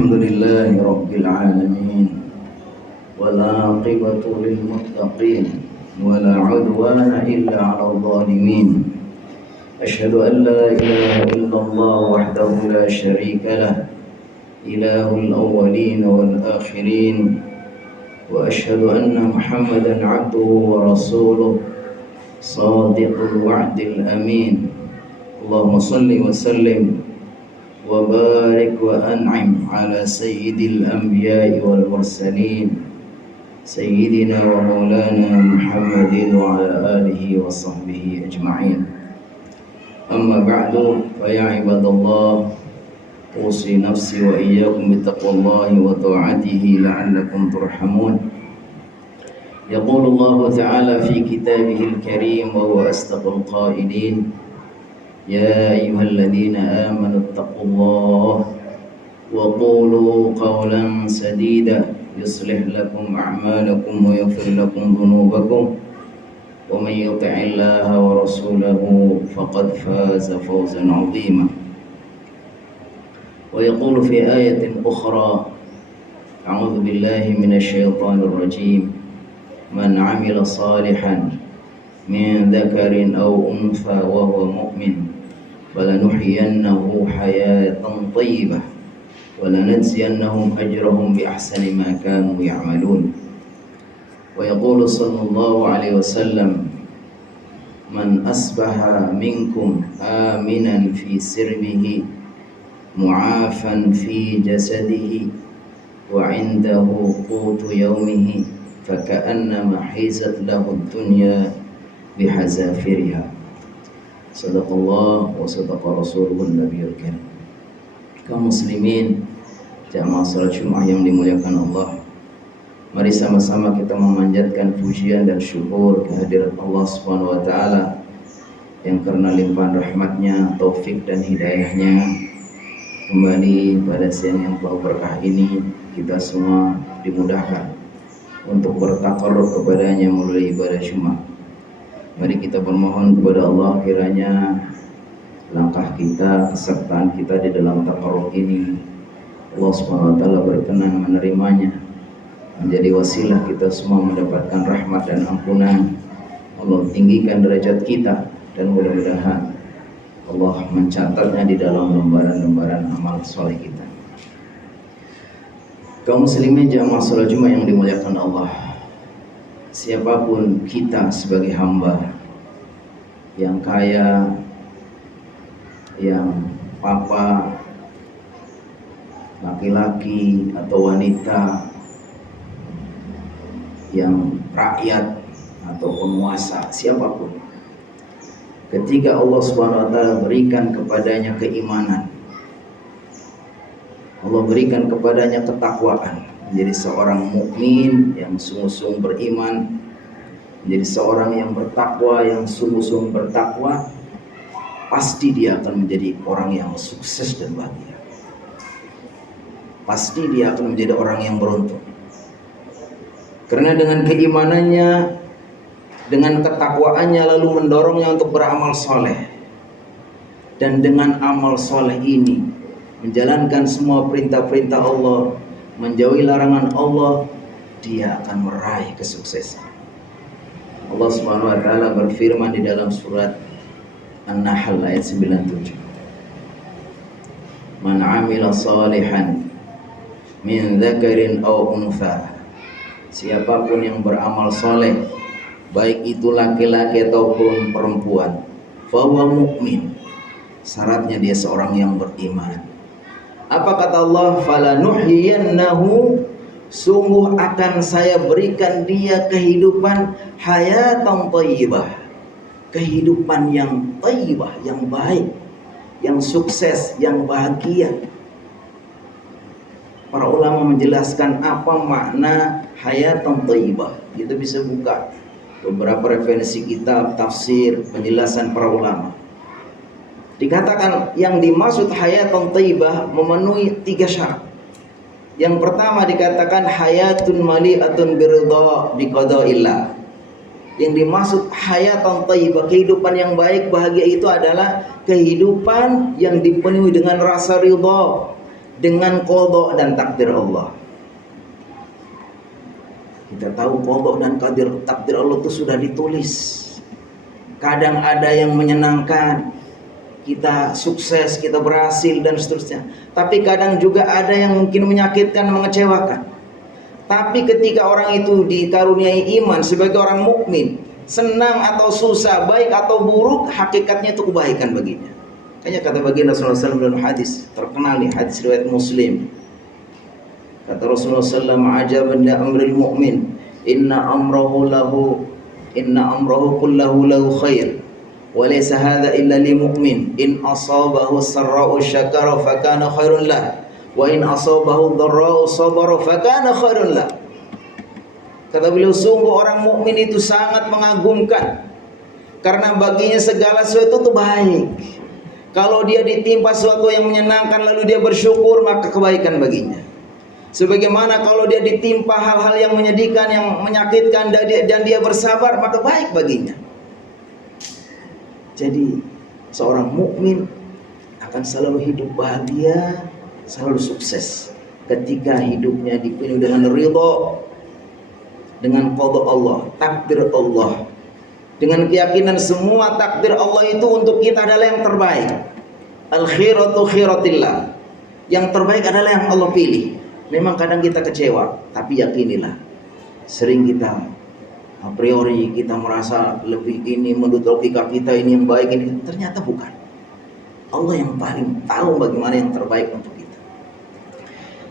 الحمد لله رب العالمين والعاقبة للمتقين ولا عدوان إلا على الظالمين. أشهد أن لا إله إلا الله وحده لا شريك له إله الأولين والآخرين، وأشهد أن محمدا عبده ورسوله صادق الوعد الأمين. اللهم صل وسلم وبارك وأنعم على سيد الأنبياء والمرسلين سيدنا ومولانا محمد وعلى آله وصحبه أجمعين. أما بعد فيا عباد الله، أوصي نفسي وإياكم بتقوى الله وطاعته لعلكم ترحمون. يقول الله تعالى في كتابه الكريم وهو أصدق القائلين: يا أيها الذين آمنوا اتقوا الله وقولوا قولا سديدا يصلح لكم أعمالكم ويغفر لكم ذنوبكم ومن يطع الله ورسوله فقد فاز فوزا عظيما. ويقول في آية أخرى: أعوذ بالله من الشيطان الرجيم: من عمل صالحا من ذكر أو أنثى وهو مؤمن فلنحيينه حياة طيبة ولنجزينهم أجرهم بأحسن ما كانوا يعملون. ويقول صلى الله عليه وسلم: من أصبح منكم آمنا في سربه معافا في جسده وعنده قوت يومه فكأنما حيزت له الدنيا بحذافيرها. Sadaqallah wa sadaqa rasulun nabiyul karim. Kaum muslimin jamaah salat Jumat yang dimuliakan Allah, mari sama-sama kita memanjatkan pujian dan syukur kehadirat Allah Subhanahu wa taala yang karena limpahan rahmatnya, taufik dan hidayahnya, kembali pada siang yang penuh berkah ini kita semua dimudahkan untuk bertaqarrub kepadanya melalui ibadah Jumat. Mari kita bermohon kepada Allah kiranya langkah kita, kesertaan kita di dalam taqarrub ini Allah SWT berkenan menerimanya, menjadi wasilah kita semua mendapatkan rahmat dan ampunan. Allah tinggikan derajat kita dan mudah-mudahan Allah mencatatnya di dalam lembaran-lembaran amal soleh kita. Kaum muslimin jamaah salat Jumat yang dimuliakan Allah, siapapun kita sebagai hamba, yang kaya, yang papa, laki-laki atau wanita, yang rakyat atau penguasa, siapapun, ketika Allah SWT berikan kepadanya keimanan, Allah berikan kepadanya ketakwaan, menjadi seorang mukmin yang sungguh-sungguh beriman, menjadi seorang yang bertakwa, yang sungguh-sungguh bertakwa, pasti dia akan menjadi orang yang sukses dan bahagia. Pasti dia akan menjadi orang yang beruntung. Karena dengan keimanannya, dengan ketakwaannya, lalu mendorongnya untuk beramal soleh. Dan dengan amal soleh ini, menjalankan semua perintah-perintah Allah, menjauhi larangan Allah, dia akan meraih kesuksesan. Allah Subhanahu wa taala berfirman di dalam surat An-Nahl ayat 97. Man 'amila salihan min dzakarin aw untha. Siapapun yang beramal soleh, baik itu laki-laki ataupun perempuan, fahuwa mu'min. Syaratnya dia seorang yang beriman. Apa kata Allah? Falanuhyiyannahu, sungguh akan saya berikan dia kehidupan hayatan thayyibah, kehidupan yang thayyibah, yang baik, yang sukses, yang bahagia. Para ulama menjelaskan apa makna hayatan thayyibah. Kita bisa buka beberapa referensi kitab, tafsir, penjelasan para ulama. Dikatakan yang dimaksud hayatan thayyibah memenuhi 3 syarat. Yang pertama dikatakan hayatun mali'atun biridha biqada'illah. Yang dimaksud hayatan thayyibah, kehidupan yang baik, bahagia itu adalah kehidupan yang dipenuhi dengan rasa ridha, dengan qada dan takdir Allah. Kita tahu qada dan takdir Allah itu sudah ditulis. Kadang ada yang menyenangkan, kita sukses, kita berhasil dan seterusnya. Tapi kadang juga ada yang mungkin menyakitkan, mengecewakan. Tapi ketika orang itu dikaruniai iman sebagai orang mukmin, senang atau susah, baik atau buruk, hakikatnya itu kebaikan baginya. Kayaknya kata baginda Rasulullah SAW dalam hadis terkenal nih, hadis riwayat Muslim. Kata Rasulullah SAW, "Ajaban li amril mu'min, inna amrahu kullahu lahu khair, wa laysa hadha illa lil mu'min, in asabahu sarra'u syakara fa kana khairun lah, wa in asabahu dharra'u sabara fa kana khairun lah." Kata beliau, sungguh orang mukmin itu sangat mengagumkan, karena baginya segala sesuatu itu baik. Kalau dia ditimpa sesuatu yang menyenangkan lalu dia bersyukur, maka kebaikan baginya. Sebagaimana kalau dia ditimpa hal-hal yang menyedihkan, yang menyakitkan, dan dia bersabar, maka baik baginya. Jadi seorang mukmin akan selalu hidup bahagia, selalu sukses ketika hidupnya dipenuhi dengan ridha, dengan qada Allah, takdir Allah, dengan keyakinan semua takdir Allah itu untuk kita adalah yang terbaik. Al khiratu khiratillah, yang terbaik adalah yang Allah pilih. Memang kadang kita kecewa, tapi yakinilah, sering kita a priori kita merasa lebih ini, menurut logika kita ini yang baik, ini ternyata bukan. Allah yang paling tahu bagaimana yang terbaik untuk kita.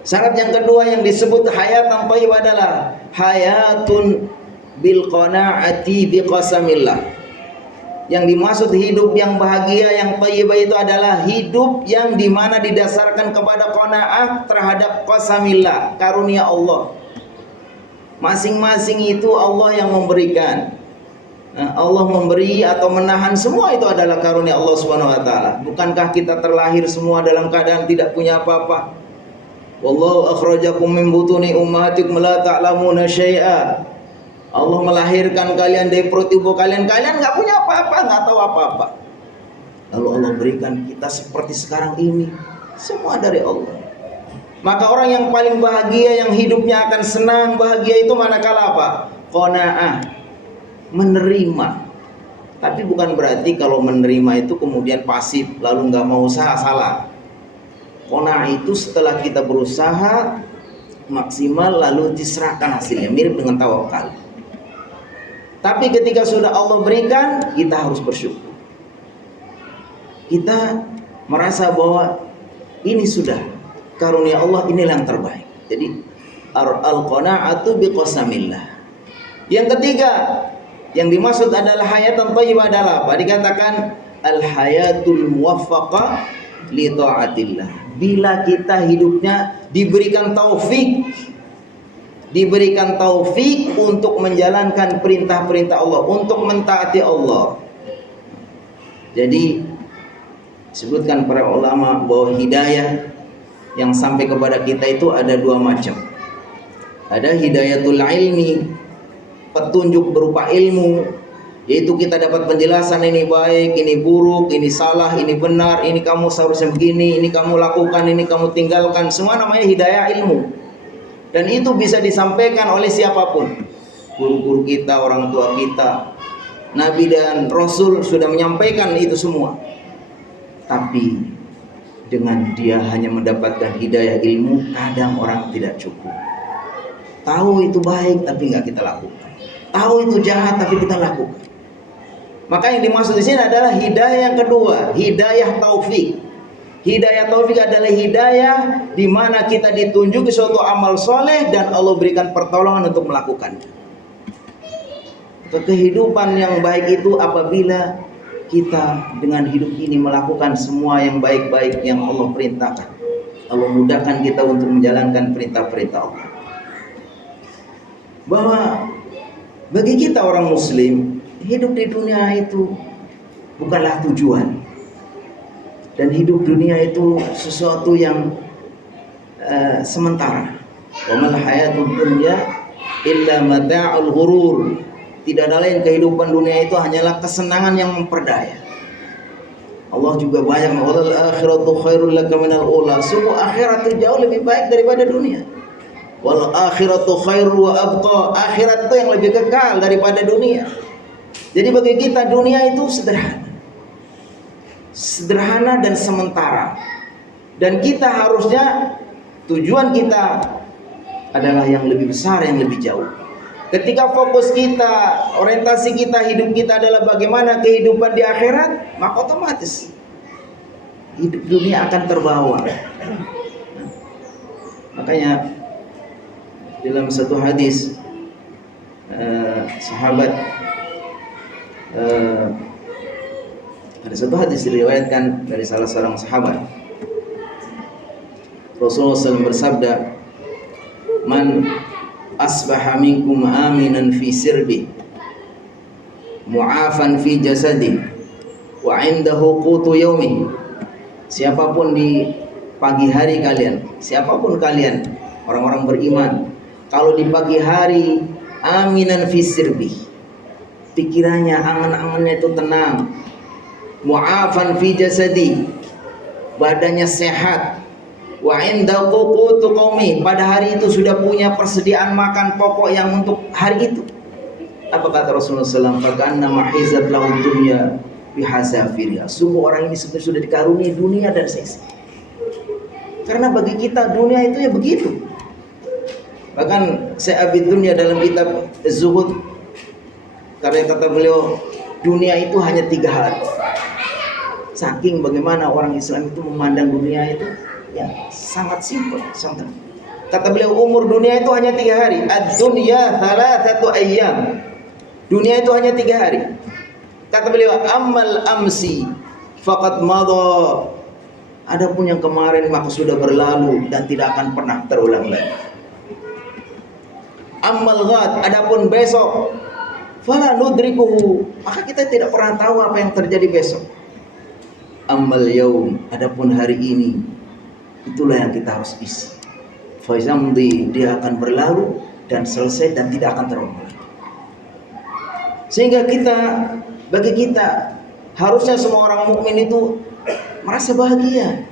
Syarat yang kedua yang disebut hayatan thayyibah adalah hayatun bil qanaati bi qasamillah. Yang dimaksud hidup yang bahagia, yang thayyibah itu adalah hidup yang dimana didasarkan kepada qanaah terhadap qasamillah, karunia Allah. Masing-masing itu Allah yang memberikan. Allah memberi atau menahan, semua itu adalah karunia Allah Subhanahu wa taala. Bukankah kita terlahir semua dalam keadaan tidak punya apa-apa? Wallahu akhrajakum min butuni ummahatikum la ta'lamuna syai'a. Allah melahirkan kalian dari perut ibu kalian, kalian nggak punya apa-apa, nggak tahu apa-apa. Lalu Allah berikan kita seperti sekarang ini, semua dari Allah. Maka orang yang paling bahagia, yang hidupnya akan senang, bahagia itu manakala apa? Qanaah, menerima. Tapi bukan berarti kalau menerima itu kemudian pasif, lalu nggak mau usaha, salah. Qanaah itu setelah kita berusaha maksimal lalu diserahkan hasilnya, mirip dengan tawakal. Tapi ketika sudah Allah berikan, kita harus bersyukur. Kita merasa bahwa ini sudah karunia Allah, inilah yang terbaik. Jadi al-qanaa'atu biqasamillah. Yang ketiga yang dimaksud adalah hayatan thayyibah adalah apa? Dikatakan al-hayatul muwaffaqah li ta'atillah. Bila kita hidupnya diberikan taufik untuk menjalankan perintah-perintah Allah, untuk mentaati Allah. Jadi sebutkan para ulama bahwa hidayah yang sampai kepada kita itu ada dua macam. Ada hidayatul ilmi, petunjuk berupa ilmu, yaitu kita dapat penjelasan ini baik, ini buruk, ini salah, ini benar, ini kamu seharusnya begini, ini kamu lakukan, ini kamu tinggalkan. Semua namanya hidayah ilmu. Dan itu bisa disampaikan oleh siapapun. Guru-guru kita, orang tua kita, Nabi dan Rasul sudah menyampaikan itu semua. Tapi dengan dia hanya mendapatkan hidayah ilmu, kadang orang tidak cukup. Tahu itu baik tapi nggak kita lakukan. Tahu itu jahat tapi kita lakukan. Maka yang dimaksud di sini adalah hidayah yang kedua, hidayah taufik. Hidayah taufik adalah hidayah di mana kita ditunjuki suatu amal soleh dan Allah berikan pertolongan untuk melakukannya. Kehidupan yang baik itu apabila kita dengan hidup ini melakukan semua yang baik-baik yang Allah perintahkan. Allah mudahkan kita untuk menjalankan perintah-perintah Allah. Bahwa bagi kita orang muslim, hidup di dunia itu bukanlah tujuan. Dan hidup dunia itu sesuatu yang sementara. Wa mal hayatud dunya illa mata'ul ghurur. Tidak ada lain kehidupan dunia itu hanyalah kesenangan yang memperdaya. Allah juga banyak, walal akhiratu khairul laka minal ula. Sungguh akhirat itu jauh lebih baik daripada dunia. Wal akhiratu khairu wa abqa. Akhirat itu yang lebih kekal daripada dunia. Jadi bagi kita dunia itu sederhana. Sederhana dan sementara. Dan kita harusnya tujuan kita adalah yang lebih besar, yang lebih jauh. Ketika fokus kita, orientasi kita, hidup kita adalah bagaimana kehidupan di akhirat, maka otomatis hidup dunia akan terbawa. Makanya dalam satu hadis sahabat ada satu hadis diriwayatkan dari salah seorang sahabat, Rasulullah SAW bersabda, "Man asbaha minkum aminan fi sirbi, mu'afan fi jasadi, wa indahu qutu yaumi." Siapapun di pagi hari kalian, siapapun kalian orang-orang beriman, kalau di pagi hari aminan fi sirbi, pikirannya, angan-angannya itu tenang, mu'afan fi jasadi, badannya sehat, wa indahu qutu qaumi, pada hari itu sudah punya persediaan makan pokok yang untuk hari itu. Apa kata Rasulullah SAW? Fakanna mahizat lahu dunya bihasafiriha. Sungguh orang ini sebenarnya sudah dikaruniai dunia dan seisi. Karena bagi kita dunia itu ya begitu. Bahkan saya abid dunia dalam kitab Zuhud, karena kata beliau dunia itu hanya 3 hari. Saking bagaimana orang Islam itu memandang dunia itu ya sangat simpel, sangat. Kata beliau umur dunia itu hanya 3 hari. Ad-dunya thalathatu ayyam. Dunia itu hanya 3 hari. Kata beliau ammal amsi faqad madha. Adapun yang kemarin maka sudah berlalu dan tidak akan pernah terulang lagi. Ammal ghad, adapun besok fala nudrikuhu, maka kita tidak pernah tahu apa yang terjadi besok. Ammal yaum, adapun hari ini, itulah yang kita harus isi. Faizamdi, dia akan berlalu dan selesai dan tidak akan terulang. Sehingga bagi kita harusnya semua orang mukmin itu merasa bahagia.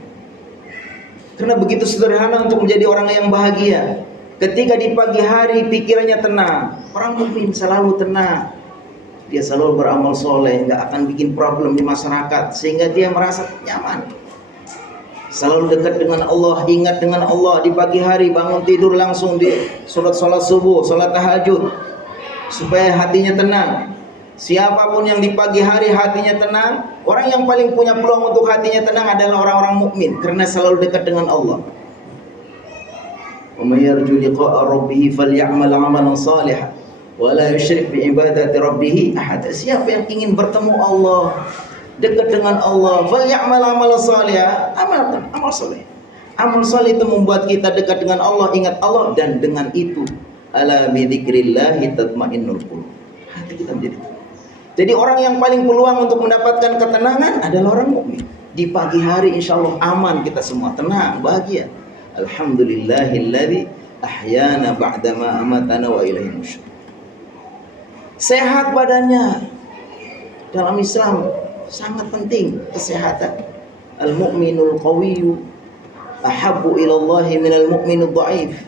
Karena begitu sederhana untuk menjadi orang yang bahagia. Ketika di pagi hari pikirannya tenang, orang mukmin selalu tenang. Dia selalu beramal soleh, nggak akan bikin problem di masyarakat, sehingga dia merasa nyaman. Selalu dekat dengan Allah, ingat dengan Allah di pagi hari, bangun tidur langsung di sholat subuh, sholat tahajud, supaya hatinya tenang. Siapapun yang di pagi hari hatinya tenang, orang yang paling punya peluang untuk hatinya tenang adalah orang-orang mukmin, karena selalu dekat dengan Allah. Wa may yarju liqa'a rabbih falyamal 'amalan shalihan wa la yusyrik bi ibadati rabbih ahad. Siapa yang ingin bertemu Allah, dekat dengan Allah, falyamal 'amalan shalihan, amal saleh. Amal saleh itu membuat kita dekat dengan Allah, ingat Allah, dan dengan itu ala bi dzikrillah tatmainnul qulub. Hati kita menjadi tenang. Jadi orang yang paling peluang untuk mendapatkan ketenangan adalah orang mukmin. Di pagi hari insyaallah aman kita semua, tenang, bahagia. Alhamdulillahilladzi ahyana ba'dama amatana wa ilaihi nusyur. Sehat badannya. Dalam Islam sangat penting kesehatan. Al-mu'minul qawiyyu ahabbu ilallahi minal mu'minid dha'if.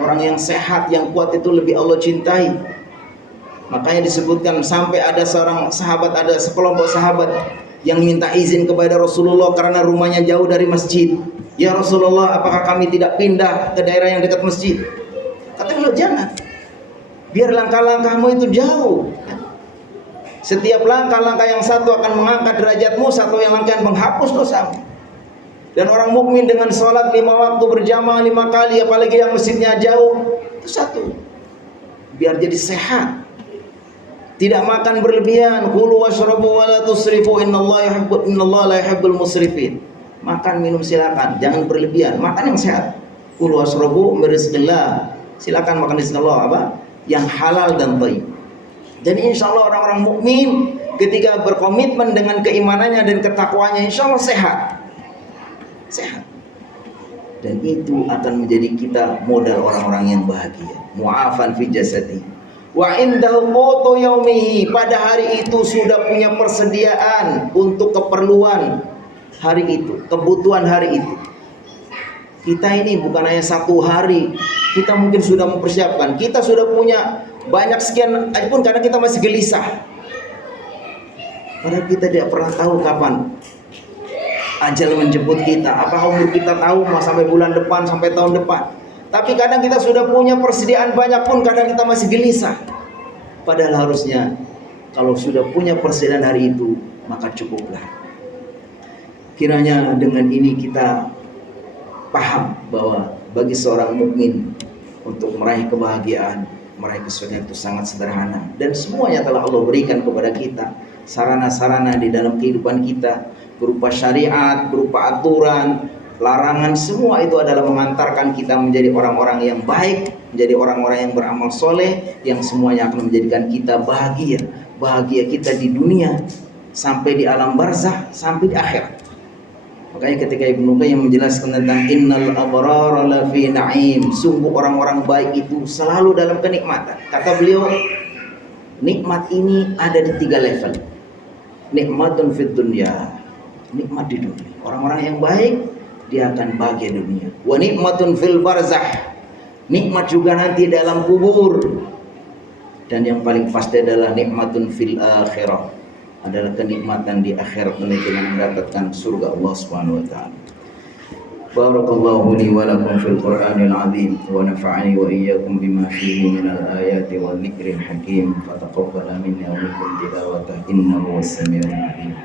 Orang yang sehat, yang kuat itu lebih Allah cintai. Makanya disebutkan sampai ada seorang sahabat, ada sekelompok sahabat yang minta izin kepada Rasulullah karena rumahnya jauh dari masjid. Ya Rasulullah, apakah kami tidak pindah ke daerah yang dekat masjid? Kata beliau, jangan. Biar langkah-langkahmu itu jauh. Setiap langkah-langkah yang satu akan mengangkat derajatmu, satu yang langkah menghapus dosamu. Dan orang mukmin dengan sholat 5 waktu berjamaah 5 kali, apalagi yang masjidnya jauh, itu satu. Biar jadi sehat. Tidak makan berlebihan. Kulu washrabu wa la tusrifu innallaha la yuhibbul musrifin. Makan minum silakan, jangan berlebihan. Makan yang sehat. Kulu washrabu min rizqillah. Silakan makan rizki Allah apa? Yang halal dan thayyib. Jadi insyaallah orang-orang mukmin ketika berkomitmen dengan keimanannya dan ketakwaannya, insyaallah sehat. Sehat. Dan itu akan menjadi kita modal orang-orang yang bahagia. Mu'afan fi jasadi Wa indahu qutu yaumihi, pada hari itu sudah punya persediaan untuk keperluan hari itu, kebutuhan hari itu. Kita ini bukan hanya satu hari, kita mungkin sudah mempersiapkan, kita sudah punya banyak sekian pun karena kita masih gelisah. Padahal kita tidak pernah tahu kapan ajal menjemput kita. Apa umur kita tahu mau sampai bulan depan, sampai tahun depan. Tapi kadang kita sudah punya persediaan banyak pun kadang kita masih gelisah. Padahal harusnya kalau sudah punya persediaan hari itu, maka cukuplah. Kiranya dengan ini kita paham bahwa bagi seorang mukmin untuk meraih kebahagiaan, meraih kesulitan itu sangat sederhana, dan semuanya telah Allah berikan kepada kita. Sarana-sarana di dalam kehidupan kita berupa syariat, berupa aturan, larangan, semua itu adalah mengantarkan kita menjadi orang-orang yang baik, menjadi orang-orang yang beramal soleh, yang semuanya akan menjadikan kita bahagia. Bahagia kita di dunia, sampai di alam barzah, sampai di akhirat. Makanya ketika Ibnu Qayyim menjelaskan tentang innal abrara lafi na'im, sungguh orang-orang baik itu selalu dalam kenikmatan. Kata beliau, nikmat ini ada di 3 level. Nikmatun fid dunya, nikmat di dunia. Orang-orang yang baik dia akan bahagia dunia. Wa nikmatun fil barzah, nikmat juga nanti dalam kubur. Dan yang paling pasti adalah nikmatun fil akhirah, adalah kenikmatan di akhirat nanti dengan mendapatkan surga Allah Subhanahu wa taala. Barakallahu li wa lakum fil Qur'anil azim wa nafa'ani wa iyyakum bima fihi minal ayati wal dzikril hakim. Fataqabbala minni wa minkum tilawatahu innahu was samiul alim.